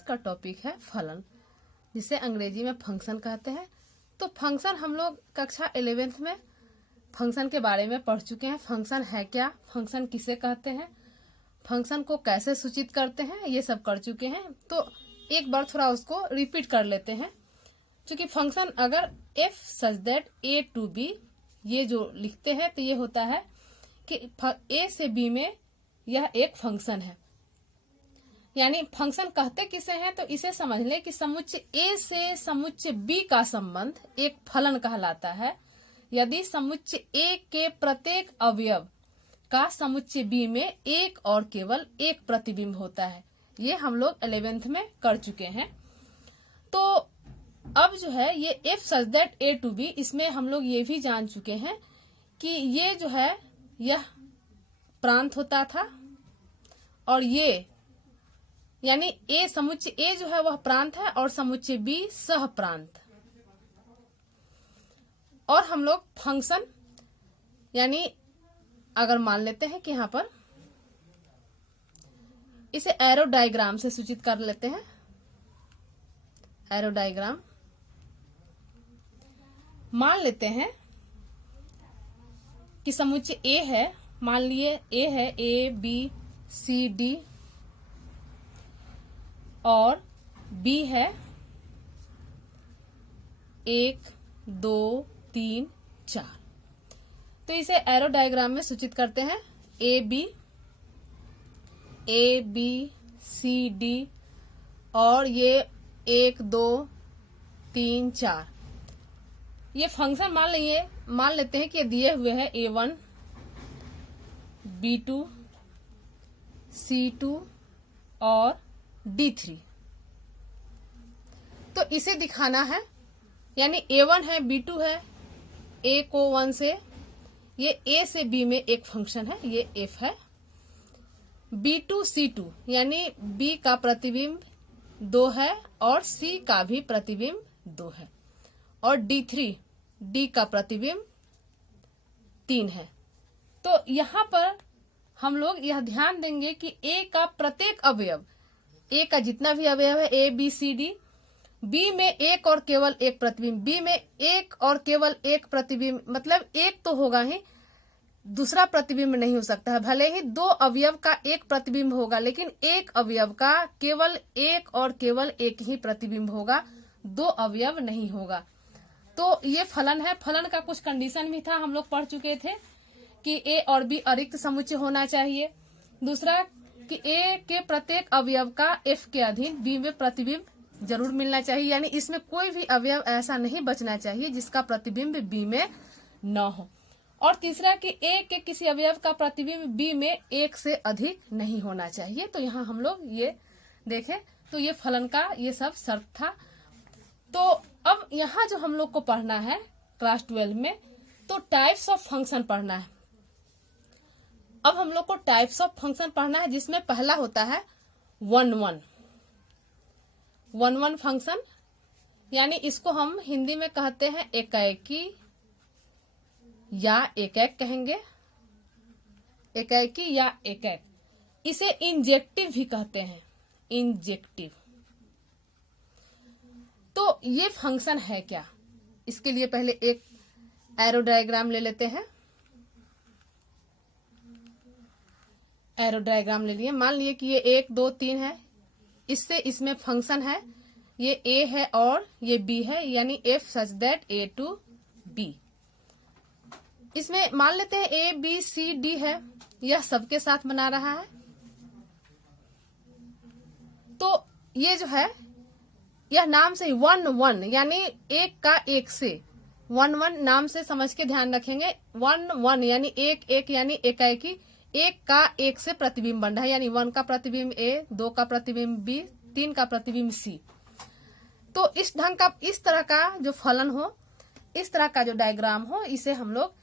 आज का टॉपिक है फलन, जिसे अंग्रेजी में फंक्शन कहते हैं। तो फंक्शन हम लोग कक्षा 11th में फंक्शन के बारे में पढ़ चुके हैं। फंक्शन है क्या, फंक्शन किसे कहते हैं, फंक्शन को कैसे सूचित करते हैं, ये सब कर चुके हैं। तो एक बार थोड़ा उसको रिपीट कर लेते हैं। क्योंकि फंक्शन अगर f such that a to b ये जो लिखते हैं तो ये होता है कि a से b में यह एक फंक्शन है। यानी फंक्शन कहते किसे हैं, तो इसे समझ ले कि समुच्चय a से समुच्चय b का संबंध एक फलन कहलाता है यदि समुच्चय a के प्रत्येक अवयव का समुच्चय b में एक और केवल एक प्रतिबिंब होता है। ये हम लोग 11th में कर चुके हैं। तो अब जो है ये f such that a to b, इसमें हम लोग ये भी जान चुके हैं कि ये जो है यह प्रांत होता था और ये यानी a समुच्चय a जो है वह प्रांत है और समुच्चय b सह प्रांत। और हम लोग फंक्शन यानी अगर मान लेते हैं कि यहाँ पर इसे एरो डायग्राम से सूचित कर लेते हैं। एरो डायग्राम मान लेते हैं कि समुच्चय A है, मान लिए A है A B C D और B है 1 2 3 4। तो इसे एरो डायग्राम में सूचित करते हैं A B C D और ये 1 2 3 4 ये फंक्शन मान लेते हैं कि ये दिए हुए हैं A1 B2 C2 और D3। तो इसे दिखाना है, यानी A1 है B2 है, A को 1 से, ये A से B में एक फंक्शन है, ये F है। B2 C2 यानी B का प्रतिबिंब 2 है और C का भी प्रतिबिंब 2 है और D3 D का प्रतिबिंब 3 है। तो यहाँ पर हम लोग यह ध्यान देंगे कि A का प्रत्येक अवयव, A का जितना भी अवयव है A B C D, B में एक और केवल एक प्रतिबिंब, B में एक और केवल एक प्रतिबिंब, मतलब एक तो होगा ही, दूसरा प्रतिबिंब नहीं हो सकता है। भले ही दो अवयव का एक प्रतिबिंब होगा लेकिन एक अवयव का केवल एक और केवल एक ही प्रतिबिंब होगा, दो अवयव नहीं होगा। तो ये फलन है। फलन का कुछ कंडीशन भी था, हम लोग पढ़ चुके थे कि A और B अरिक्त समुच्चय होना चाहिए। दूसरा कि A के प्रत्येक अवयव का F के अधीन B में प्रतिबिंब जरूर मिलना चाहिए, यानी इसमें कोई भी अवयव ऐसा नहीं बचना चाहिए जिसका प्रतिबिंब B में न हो। और तीसरा कि A के किसी अवयव का प्रतिबिंब B में एक से अधिक नहीं होना चाहिए। तो यहाँ हम लोग ये देखें तो ये फलन का ये सब शर्त था। तो अब यहाँ जो हम लोग को पढ़ना है क्लास 12 में, तो टाइप्स ऑफ फंक्शन पढ़ना है। अब हम लोग को टाइप्स ऑफ फंक्शन पढ़ना है, जिसमें पहला होता है 1 1 फंक्शन, यानी इसको हम हिंदी में कहते हैं एकाएकी या एकैक कहेंगे, एकाएकी या एकैक। इसे इंजेक्टिव भी कहते हैं, इंजेक्टिव। तो ये फंक्शन है क्या, इसके लिए पहले एक एरो डायग्राम ले लेते हैं। एरो डायग्राम ले लिए, मान लिए कि ये 1 2 3 है, इससे इसमें फंक्शन है, ये A है और ये B है, यानी F such that A to B। इसमें मान लेते हैं A B C D है, यह सबके साथ बना रहा है। तो ये जो है यह नाम से 1 1 यानी एक का एक से, 1 1 नाम से समझ के ध्यान रखेंगे। 1 1 यानी एक एक यानी एकाएकी, एक का एक से प्रतिबिंब बन रहा है, यानी 1 का प्रतिबिंब A, 2 का प्रतिबिंब B, 3 का प्रतिबिंब C। तो इस ढंग का, इस तरह का जो फलन हो, इस तरह का जो डायग्राम हो, इसे हम लोग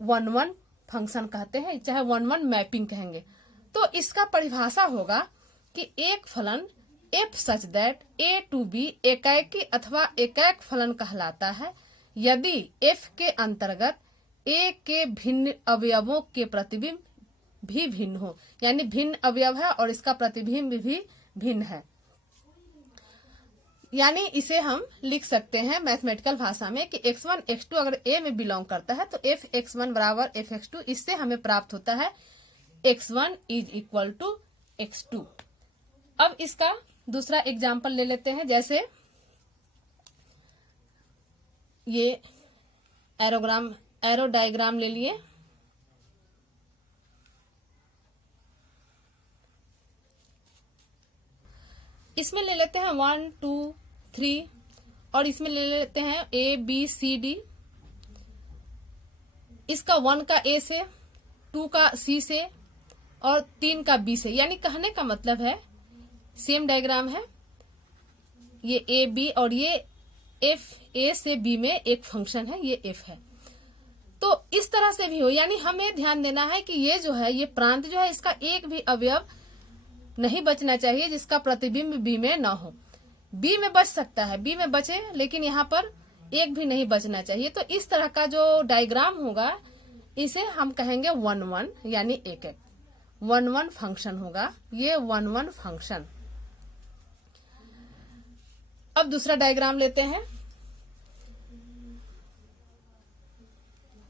1 1 फंक्शन कहते हैं, चाहे 1 1 मैपिंग कहेंगे। तो इसका परिभाषा होगा कि एक फलन F such that A to B एकाएकी अथवा एकैक फलन कहलाता है यदि F के अंतर्गत A के भिन्न अवयवों के प्रतिबिंब भी भिन्न हो, यानी भिन्न अवयव है और इसका प्रतिबिंब भी भिन्न है। यानी इसे हम लिख सकते हैं मैथमेटिकल भाषा में कि x1 x2 अगर a में बिलोंग करता है तो f x1 बराबर f x2, इससे हमें प्राप्त होता है x1 is equal to x2। अब इसका दूसरा एग्जाम्पल ले लेते हैं, जैसे ये एरो डायग्राम ले लिए। इसमें ले लेते हैं 1 2 3 और इसमें ले लेते हैं A B C D। इसका 1 का A से, 2 का C से और 3 का B से, यानी कहने का मतलब है सेम डायग्राम है, ये A B और ये F A से B में एक फंक्शन है, ये F है। तो इस तरह से भी हो, यानी हमें ध्यान देना है कि ये जो है, ये प्रांत जो है, इसका एक भी अवयव नहीं बचना चाहिए जिसका प्रतिबिंब बी में ना हो। बी में बच सकता है, बी में बचे, लेकिन यहाँ पर एक भी नहीं बचना चाहिए। तो इस तरह का जो डायग्राम होगा इसे हम कहेंगे 1-1, यानी एक 1-1 फंक्शन होगा, ये 1-1 फंक्शन। अब दूसरा डायग्राम लेते हैं।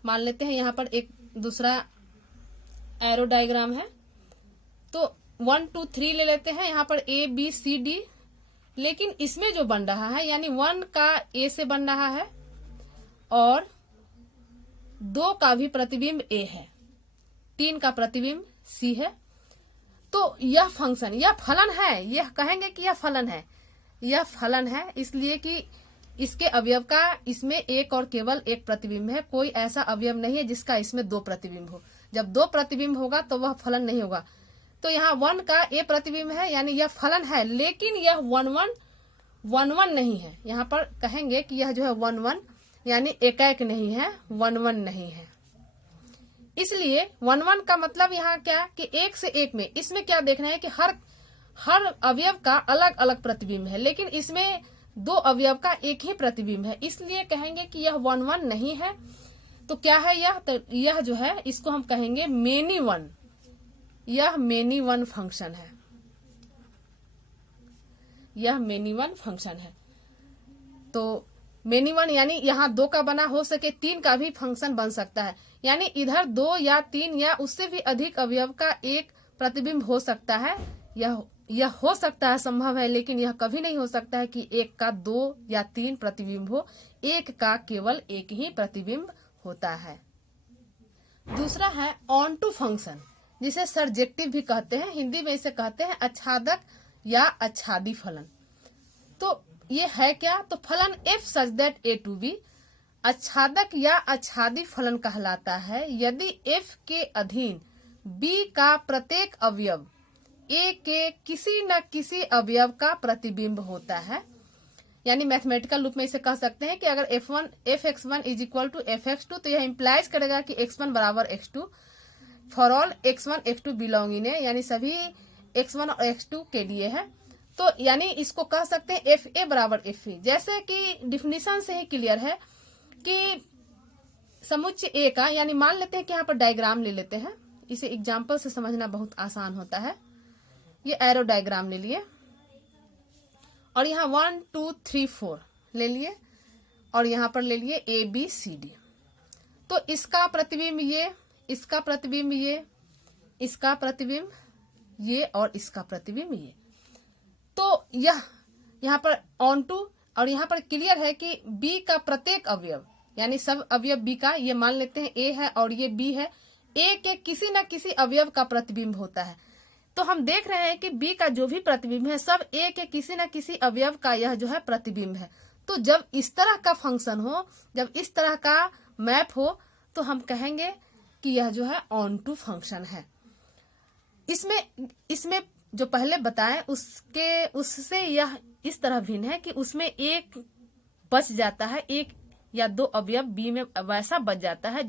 मान लेते हैं यहाँ पर एक दूसरा एरो डायग्राम है, तो 1 2 3 ले लेते हैं। यहाँ पर A B C D, लेकिन इसमें जो बन रहा है, यानी 1 का A से बन रहा है और 2 का भी प्रतिबिंब A है, 3 का प्रतिबिंब C है। तो यह फंक्शन, यह फलन है, यह कहेंगे कि यह फलन है, यह फलन है इसलिए कि इसके अवयव का इसमें एक और केवल एक प्रतिबिंब है, कोई ऐसा अवयव नहीं है जिसका इसमें 2 प्रतिबिंब हो। जब 2 प्रतिबिंब होगा तो वह फलन नहीं होगा। तो यहाँ 1 का A प्रतिबिंब है, यानी यह फलन है, लेकिन यह 1-1 नहीं है। यहाँ पर कहेंगे कि यह जो है 1-1 यानी एक नहीं है, 1-1 नहीं है। इसलिए 1-1 का मतलब यहाँ क्या कि एक से एक में, इसमें क्या देखना है कि हर अवयव का अलग अलग प्रतिबिंब है, लेकिन इसमें 2 अवयव का एक ही प्रतिबिंब है, इसलिए कहेंगे कि यह 1-1 नहीं है। तो क्या है यह? तो यह जो है इसको हम कहेंगे मेनी वन, यह मेनी वन फंक्शन है, यह मेनी वन फंक्शन है। तो मेनी वन यानी यहाँ 2 का बना, हो सके 3 का भी फंक्शन बन सकता है, यानी इधर 2 या 3 या उससे भी अधिक अवयव का एक प्रतिबिंब हो सकता है। यह हो सकता है, संभव है, लेकिन यह कभी नहीं हो सकता है कि एक का 2 या 3 प्रतिबिंब हो, एक का केवल एक ही प्रतिबिंब होता है। दूसरा है ऑन टू फंक्शन, जिसे सर्जेक्टिव भी कहते हैं, हिंदी में इसे कहते हैं आच्छादक या आच्छादी फलन। तो ये है क्या? तो फलन f such that a to b आच्छादक या आच्छादी फलन कहलाता है यदि f के अधीन b का प्रत्येक अवयव a के किसी न किसी अवयव का प्रतिबिंब होता है। यानी मैथमेटिकल रूप में इसे कह सकते हैं कि अगर f(x1) is equal to f(x2) तो यह इम्प्लाइज करेगा कि x1 बराबर x2 for all x1 x2 belong in है, यानी सभी x1 और x2 के लिए है। तो यानी इसको कह सकते हैं fa बराबर fa, जैसे कि डिफिनीशन से ही क्लियर है कि समुच्चय A का, यानी मान लेते हैं कि यहाँ पर डायग्राम ले लेते हैं, इसे एग्जाम्पल से समझना बहुत आसान होता है। ये एरो डायग्राम ले लिए और यहाँ 1 2 3 4 ले लिए और यहाँ पर ले लिए A B C D। तो इसका प्रतिबिंब ये, इसका प्रतिबिंब ये, इसका प्रतिबिंब ये और इसका प्रतिबिंब ये। तो यह यहाँ पर ऑन टू, और यहाँ पर क्लियर है कि B का प्रत्येक अवयव, यानी सब अवयव B का, ये मान लेते हैं A है और ये B है, A के किसी न किसी अवयव का प्रतिबिंब होता है। तो हम देख रहे हैं कि B का जो भी प्रतिबिंब है सब A के किसी न किसी अवयव का यह जो है प्रतिबिंब है। तो जब इस तरह का फंक्शन हो, जब इस तरह का मैप हो, तो हम कहेंगे कि यह जो है ऑन टू फंक्शन है। इसमें जो पहले बताएं उससे यह इस तरह भिन्न है कि उसमें एक बच जाता है, 1 या 2 अवयव B में वैसा बच जाता है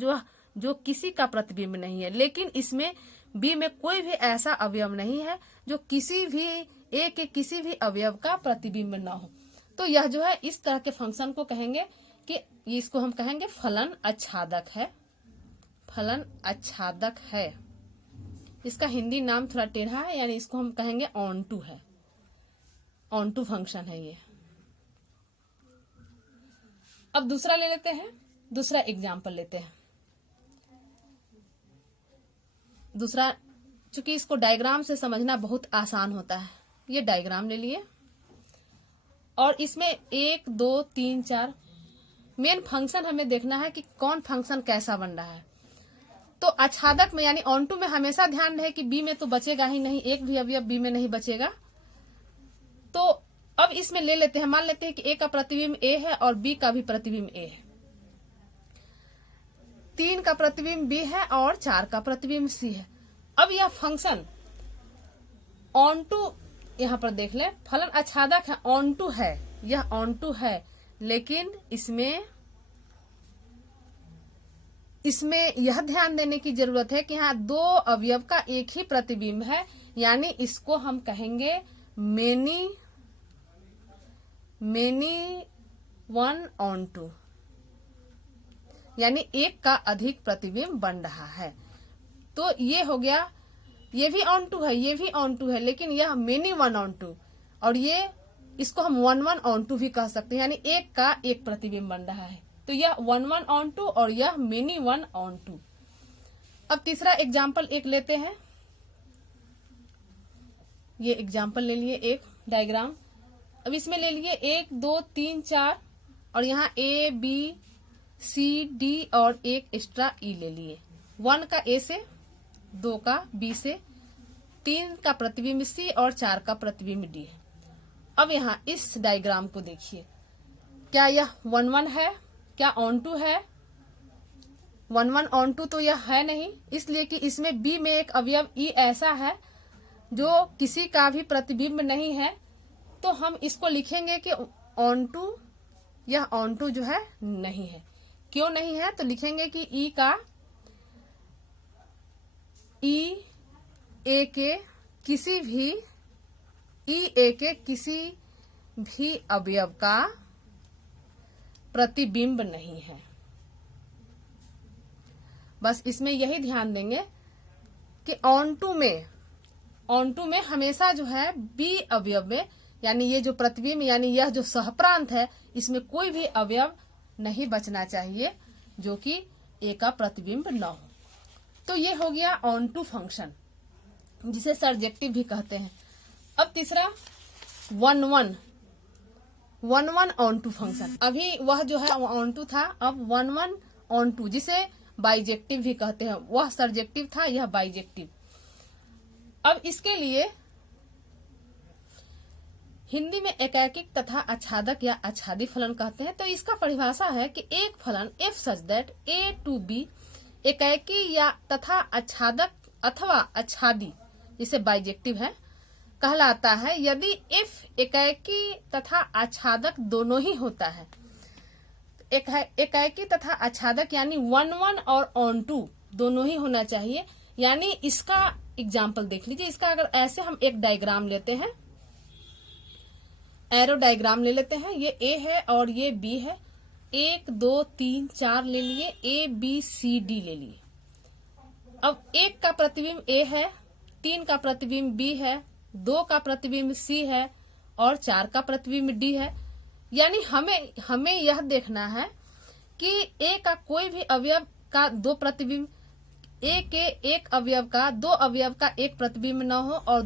जो किसी का प्रतिबिंब नहीं है, लेकिन इसमें B में कोई भी ऐसा अवयव नहीं है जो किसी भी A के किसी भी अवयव का प्रतिबिंब ना हो। तो यह जो है इस तरह के फंक्शन को कहेंगे कि इसको हम कहेंगे फलन आच्छादक है, फलन आच्छादक है। इसका हिंदी नाम थोड़ा टेढ़ा है, यानी इसको हम कहेंगे ऑन टू है, ऑन टू फंक्शन है ये। अब दूसरा ले लेते हैं, दूसरा एग्जाम्पल लेते हैं। दूसरा, चूंकि इसको डायग्राम से समझना बहुत आसान होता है, ये डायग्राम ले लिए और इसमें 1 2 3 4 मेन फंक्शन हमें देखना है कि कौन फंक्शन कैसा बन रहा है। तो आच्छादक में यानी ऑन टू में हमेशा ध्यान रहे कि बी में तो बचेगा ही नहीं, एक भी अवयव बी में नहीं बचेगा। तो अब इसमें ले लेते हैं, मान लेते हैं कि ए का प्रतिबिंब ए है और बी का भी प्रतिबिंब ए है, 3 का प्रतिबिंब बी है और 4 का प्रतिबिंब सी है। अब यह फंक्शन ऑन टू, यहां पर देख ले, फलन आच्छादक है, ऑन टू है, यह ऑन टू है, लेकिन इसमें यह ध्यान देने की जरूरत है कि यहाँ 2 अवयव का एक ही प्रतिबिंब है, यानी इसको हम कहेंगे मेनी वन ऑन टू, यानी एक का अधिक प्रतिबिंब बन रहा है। तो ये हो गया, ये भी ऑन टू है, ये भी ऑन टू है, लेकिन यह मेनी वन ऑन टू, और ये इसको हम 1 ऑन टू भी कह सकते हैं, यानी एक का एक प्रतिबिंब बन रहा है। तो यह 1 ऑन टू और यह मेनी वन ऑन टू। अब तीसरा एग्जाम्पल एक लेते हैं, ये एग्जाम्पल ले लिए एक डायग्राम। अब इसमें ले लिए 1 2 3 4 और यहाँ ए बी सी डी और एक एक्स्ट्रा ई ले लिए, 1 का ए से, 2 का बी से, 3 का प्रतिबिंब सी और 4 का प्रतिबिंब डी है। अब यहाँ इस डायग्राम को देखिए, क्या यह 1 है, क्या ऑन टू है? 1 ऑन टू तो यह है नहीं, इसलिए कि इसमें बी में एक अवयव ई ऐसा है जो किसी का भी प्रतिबिंब नहीं है, तो हम इसको लिखेंगे कि ऑन टू, यह ऑन टू जो है नहीं है। क्यों नहीं है? तो लिखेंगे कि ई ए के किसी भी अवयव का प्रतिबिंब नहीं है। बस इसमें यही ध्यान देंगे कि ऑन टू में हमेशा जो है बी अवयव में, यानी ये जो प्रतिबिंब, यानी यह जो सहप्रांत है, इसमें कोई भी अवयव नहीं बचना चाहिए जो कि ए का प्रतिबिंब न हो। तो ये हो गया ऑन टू फंक्शन, जिसे सर्जेक्टिव भी कहते हैं। अब तीसरा 1 ऑन टू फंक्शन, अभी वह जो है ऑन टू था, अब 1 ऑन टू, जिसे बाइजेक्टिव भी कहते हैं, वह सर्जेक्टिव था, यह बाइजेक्टिव। अब इसके लिए हिंदी में एकैकिक तथा आच्छादक या आच्छादी फलन कहते हैं। तो इसका परिभाषा है कि एक फलन F such that A to B एकैकी या तथा आच्छादक अथवा आच्छादी, जिसे बाइजेक्टिव है, कहलाता है यदि एफ एकैकी तथा आच्छादक दोनों ही होता है। एकैकी तथा आच्छादक यानी 1 और ऑन टू दोनों ही होना चाहिए। यानी इसका एग्जाम्पल देख लीजिए, इसका अगर ऐसे हम एक डायग्राम लेते हैं, एरो डायग्राम ले लेते हैं, ये ए है और ये बी है, 1 2 3 4 ले लिए, ए बी सी डी ले लिए। अब 1 का प्रतिबिंब ए है, 3 का प्रतिबिंब बी है, 2 का प्रतिबिंब सी है और 4 का प्रतिबिंब डी है। यानी हमें यह देखना है कि ए का कोई भी अवयव का 2 प्रतिबिंब, ए के एक अवयव का 2 अवयव का एक प्रतिबिंब न हो, और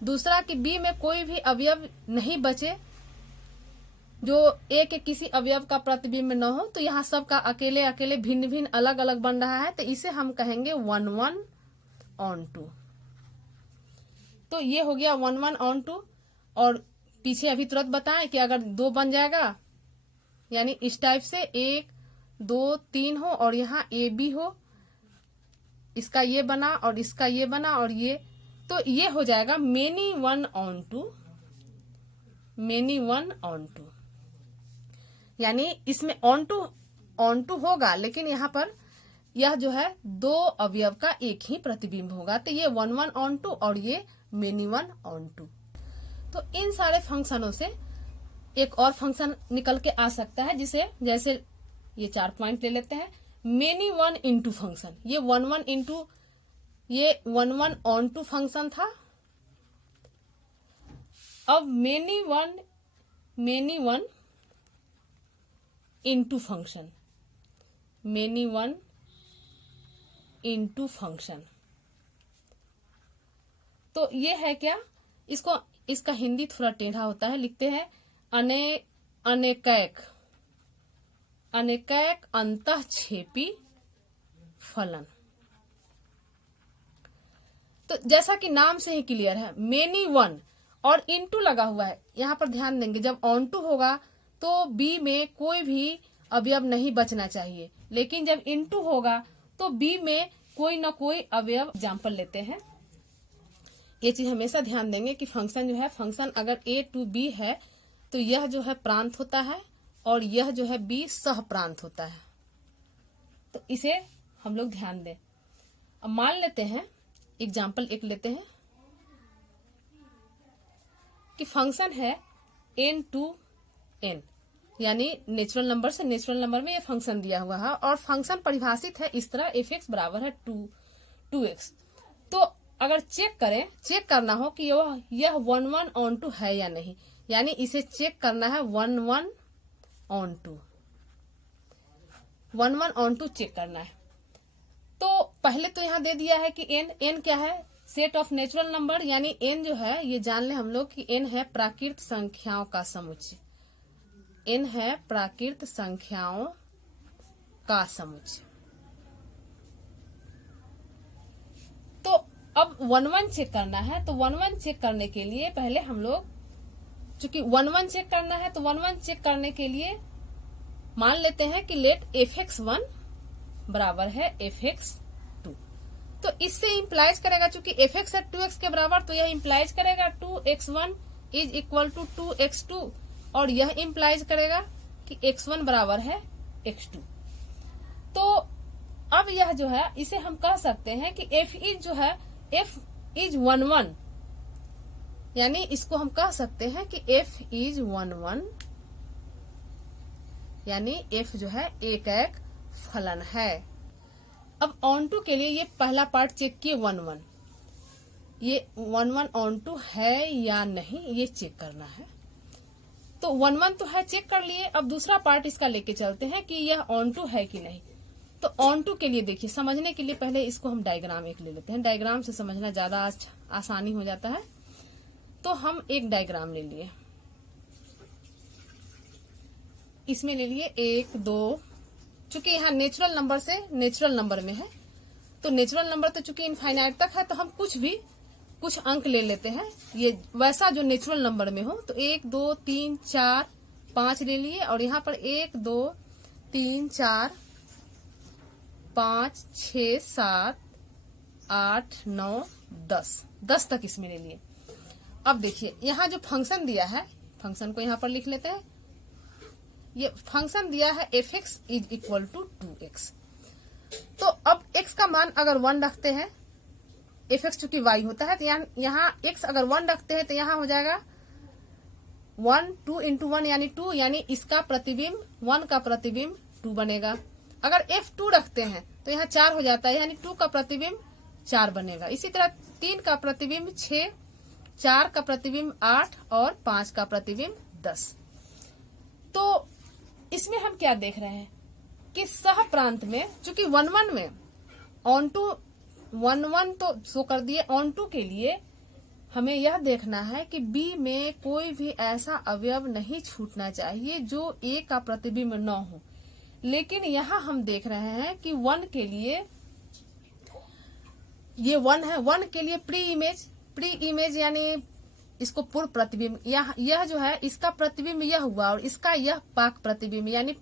दूसरा कि बी में कोई भी अवयव नहीं बचे जो ए के किसी अवयव का प्रतिबिंब न हो। तो यहाँ सबका अकेले अकेले भिन्न भिन्न अलग अलग बन रहा है, तो इसे हम कहेंगे 1 ऑन टू। तो ये हो गया 1 ऑन टू। और पीछे अभी तुरंत बताएं कि अगर 2 बन जाएगा, यानी इस टाइप से 1 2 3 हो और यहाँ ए बी हो, इसका ये बना और इसका ये बना और ये, तो ये हो जाएगा मेनी वन ऑन टू। यानी इसमें ऑन टू होगा, लेकिन यहाँ पर यह जो है 2 अवयव का एक ही प्रतिबिंब होगा। तो ये 1 ऑन टू और ये मेनी वन ऑन टू। तो इन सारे फंक्शनों से एक और फंक्शन निकल के आ सकता है, जिसे जैसे ये 4 पॉइंट ले लेते हैं, मेनी वन इंटू फंक्शन। ये 1 इंटू, ये 1 ऑन टू फंक्शन था। अब many one into function, many one into function. तो ये है क्या, इसका हिंदी थोड़ा टेढ़ा होता है, लिखते हैं अनेकैक अंतःक्षेपी फलन। तो जैसा कि नाम से ही क्लियर है, मेनी वन और इनटू लगा हुआ है। यहां पर ध्यान देंगे, जब ऑन टू होगा तो बी में कोई भी अवयव नहीं बचना चाहिए, लेकिन जब इनटू होगा तो बी में कोई ना कोई अवयव। एग्जाम्पल लेते हैं, ये चीज हमेशा ध्यान देंगे कि फंक्शन जो है, फंक्शन अगर ए टू बी है तो यह जो है प्रांत होता है और यह जो है बी सह प्रांत होता है। तो इसे हम लोग ध्यान दें। अब मान लेते हैं, एग्जाम्पल एक लेते हैं कि फंक्शन है n टू n, यानी नेचुरल नंबर से नेचुरल नंबर में ये फंक्शन दिया हुआ है और फंक्शन परिभाषित है इस तरह, f(x) बराबर है 2x। तो अगर चेक करना हो कि यह 1 ऑन टू है या नहीं, यानी इसे चेक करना है 1 ऑन टू चेक करना है। तो पहले तो यहाँ दे दिया है कि n क्या है, सेट ऑफ नेचुरल नंबर, यानी n जो है ये जान ले हम लोग कि n है प्राकृत संख्याओं का समुच्चय, n है प्राकृत संख्याओं का समुच्चय। तो अब 1 चेक करना है, तो 1 चेक करने के लिए पहले हम लोग, चूंकि 1 चेक करना है तो 1 चेक करने के लिए मान लेते हैं कि लेट f(x1) बराबर है f(x2)। तो इससे इंप्लाइज करेगा, चूंकि f(x) है 2x के बराबर, तो यह इंप्लाइज करेगा 2x1 is equal to 2x2, और यह इंप्लाइज करेगा कि x1 बराबर है x2। तो अब यह जो है, इसे हम कह सकते हैं कि f इज जो है, f इज 1 यानी इसको हम कह सकते हैं कि f इज 1 यानी f जो है एक फलन है। अब ऑन टू के लिए ये पहला पार्ट चेक किए 1 ये 1 ऑन टू है या नहीं, ये चेक करना है। तो 1 तो है, चेक कर लिए। अब दूसरा पार्ट इसका लेके चलते हैं कि यह ऑन टू है कि नहीं। तो ऑन टू के लिए देखिए, समझने के लिए पहले इसको हम डायग्राम एक ले लेते हैं, डायग्राम से समझना ज्यादा आसानी हो जाता है। तो हम एक डायग्राम ले लिए, इसमें ले लिए 1 2, चूंकि यहाँ नेचुरल नंबर से नेचुरल नंबर में है, तो नेचुरल नंबर तो चूंकि इनफाइनाइट तक है, तो हम कुछ अंक ले लेते हैं, ये वैसा जो नेचुरल नंबर में हो। तो 1 2 3 4 5 ले लिए, और यहाँ पर 1 2 3 4 5 6 7 8 9 10 तक इसमें ले लिए। अब देखिए यहाँ जो फंक्शन दिया है, फंक्शन को यहाँ पर लिख लेते हैं। ये फंक्शन दिया है f(x) is equal to 2x। तो अब x का मान अगर 1 रखते हैं, f(x) चूंकि y होता है, तो यहाँ x अगर 1 रखते हैं तो यहाँ हो जाएगा 1 2 इंटू 1 यानी 2, यानी इसका प्रतिबिंब 1 का प्रतिबिंब 2 बनेगा। अगर f2 रखते हैं तो यहाँ 4 हो जाता है, यानी 2 का प्रतिबिंब 4 बनेगा। इसी तरह 3 का प्रतिबिंब 6, 4 का प्रतिबिंब 8 और 5 का प्रतिबिंब 10। तो इसमें हम क्या देख रहे हैं कि सह प्रांत में, चूंकि 1 में ऑन टू 1 तो शो कर दिए, ऑन टू के लिए हमें यह देखना है कि बी में कोई भी ऐसा अवयव नहीं छूटना चाहिए जो ए का प्रतिबिंब न हो। लेकिन यहाँ हम देख रहे हैं कि 1 के लिए ये 1 है, 1 के लिए प्री इमेज यानी इसको पूर्व प्रतिबिंब, यह जो है इसका प्रतिबिंब यह हुआ और इसका यह पाक प्रतिबिंब, यानी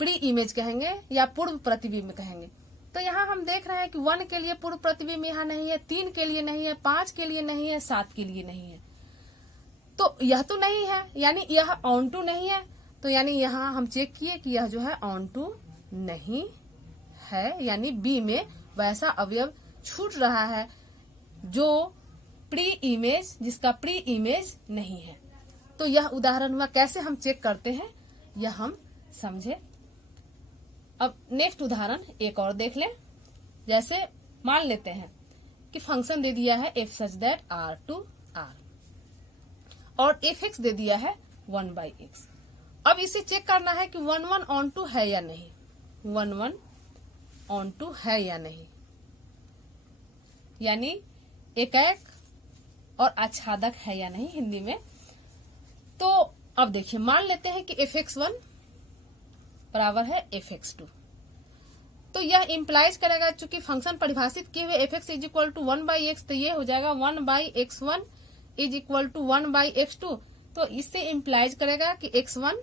प्री इमेज कहेंगे या पूर्व प्रतिबिंब कहेंगे। तो यहाँ हम देख रहे हैं कि 1 के लिए पूर्व प्रतिबिंब यहाँ नहीं है, 3 के लिए नहीं है, 5 के लिए नहीं है, 7 के लिए नहीं है। तो यह तो नहीं है, यानी यह ऑन टू नहीं है। तो यानी यहाँ हम चेक किए कि यह जो है ऑन टू नहीं है, यानी बी में वैसा अवयव छूट रहा है जो जिसका प्री इमेज नहीं है। तो यह उदाहरण हुआ। कैसे हम चेक करते हैं यह हम समझे। अब नेक्स्ट उदाहरण एक और देख लें। जैसे मान लेते हैं कि फंक्शन दे दिया है f such that r to r और f(x) दे दिया है 1/x। अब इसे चेक करना है कि 1 1 ऑन टू है या नहीं, 1 1 ऑन टू है या नहीं, यानी एकैक और आच्छादक है या नहीं हिंदी में। तो अब देखिए, मान लेते हैं कि fx1 बराबर है fx2, तो यह इंप्लाइज करेगा, चूंकि फंक्शन परिभाषित किए हुए fx is equal to 1/x, तो ये हो जाएगा 1/x1 is equal to 1/x2। तो इससे इंप्लाइज करेगा कि x1,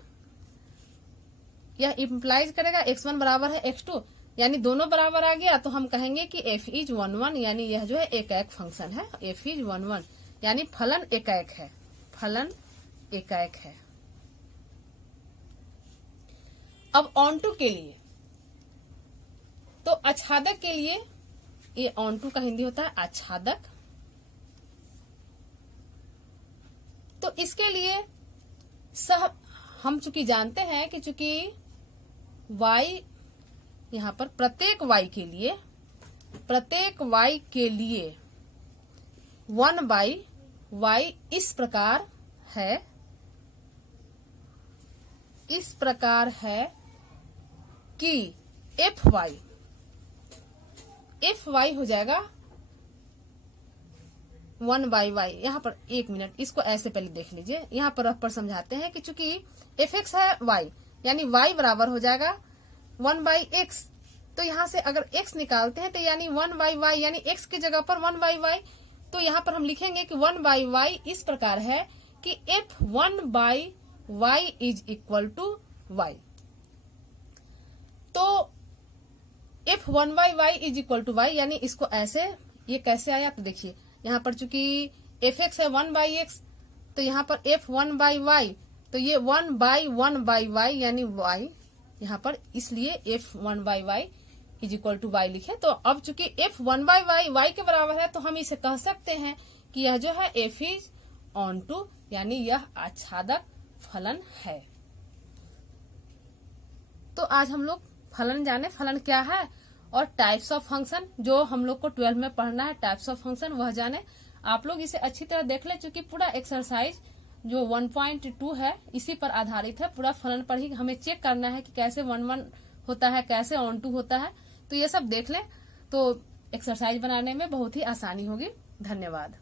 यह इंप्लाइज करेगा x1 बराबर है x2, यानी दोनों बराबर आ गया, तो हम कहेंगे कि f इज 1 1, यानी यह जो है एकैक फंक्शन है, f इज 1 1, यानी फलन एकैक है, फलन एकैक है। अब ऑनटू के लिए, तो आच्छादक के लिए, ये ऑनटू का हिंदी होता है आच्छादक। तो इसके लिए हम चूंकि जानते हैं कि चूंकि y यहां पर प्रत्येक y के लिए 1/y इस प्रकार है कि fy हो जाएगा 1/y। यहाँ पर एक मिनट, इसको ऐसे पहले देख लीजिए, यहाँ पर समझाते हैं कि चूंकि fx है y, यानी y बराबर हो जाएगा 1/x। तो यहाँ से अगर x निकालते हैं तो यानी 1/y, यानी x की जगह पर 1/y, तो यहाँ पर हम लिखेंगे कि 1/y इस प्रकार है कि f1/y is equal to y। तो f1/y is equal to y, यानी इसको ऐसे, ये कैसे आया, तो देखिए यहाँ पर चूंकि fx है 1/x, तो यहाँ पर f1/y, तो ये 1/1/y यानी y यहाँ पर, इसलिए f1/y is equal to y लिखे। तो अब चूंकि f1/y y के बराबर है, तो हम इसे कह सकते हैं कि यह जो है f इज ऑन टू, यानी यह आच्छादक फलन है। तो आज हम लोग फलन जाने, फलन क्या है, और टाइप्स ऑफ फंक्शन जो हम लोग को 12 में पढ़ना है, टाइप्स ऑफ फंक्शन वह जाने। आप लोग इसे अच्छी तरह देख ले, चूंकि पूरा एक्सरसाइज जो 1.2 है इसी पर आधारित है, पूरा फलन पर ही हमें चेक करना है कि कैसे 1 1 होता है, कैसे ऑन टू होता है। तो ये सब देख लें तो एक्सरसाइज बनाने में बहुत ही आसानी होगी। धन्यवाद।